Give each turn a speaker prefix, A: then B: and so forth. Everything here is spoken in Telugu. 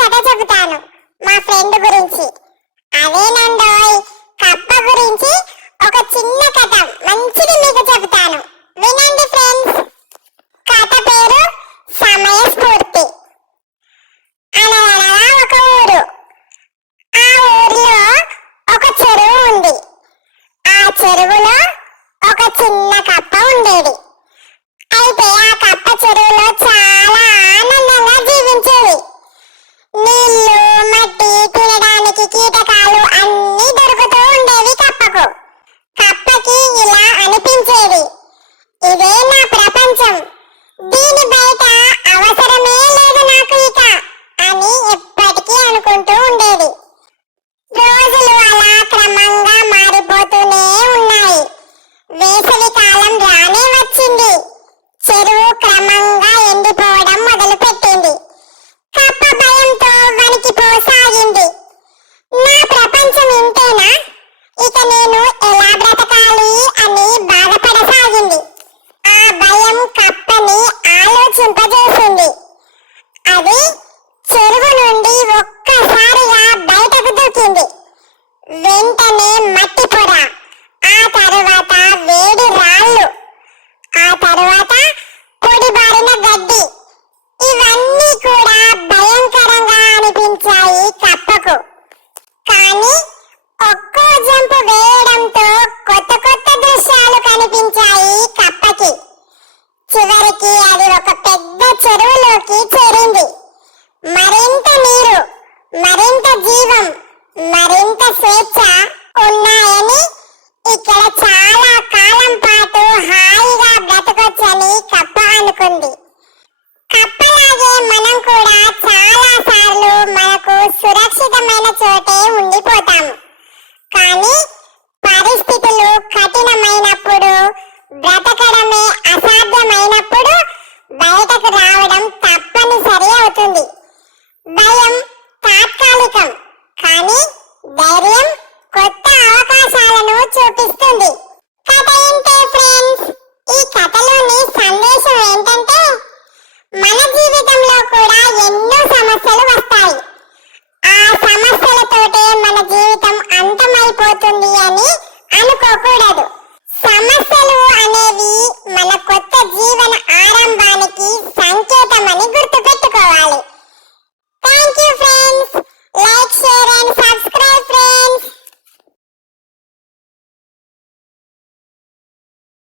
A: కథ చెబుతాను. మా ఫ్రెండ్ గురించి. ఎప్పటికీ అనుకుంటూ వెంటనే మట్టి పొర. ఆ తరువాత వేడి రాళ్ళు. ఆ తరువాత పొడిబారిన గడ్డి. ఇవన్నీ కూడా భయంకరంగా అనిపించాయి కప్పకు. కానీ ఒక్కో జంపు వేయడంతో కొత్త కొత్త దృశ్యాలు కనిపించాయి కప్పకి. చివరికి అది ఒక పెద్ద చెరువులోకి చేరింది. మరింత నీరు మరింత జీవం మరింత స్వేచ్ఛ ఉన్నాయని ఇక్కడ చాలా కాలం పాటు హాయిగా బ్రతకొచ్చని కప్ప అనుకుంది. కప్పలాగే మనం కూడా చాలా సార్లు మనకు సురక్షితమైన చోటే ఉండిపోతాము. కానీ పరిస్థితులు కఠినమైనప్పుడు బ్రతకడమే అసాధ్యమైనప్పుడు చూపిస్తుంది కథ ఏంటే ఫ్రెండ్స్? ఈ కథలోని సందేశం ఏంటంటే మన జీవితంలో కూడా ఎన్నో సమస్యలు వస్తాయి. ఆ సమస్యలతోటే మన జీవితం అంతమైపోతుంది అని అనుకోకూడదు.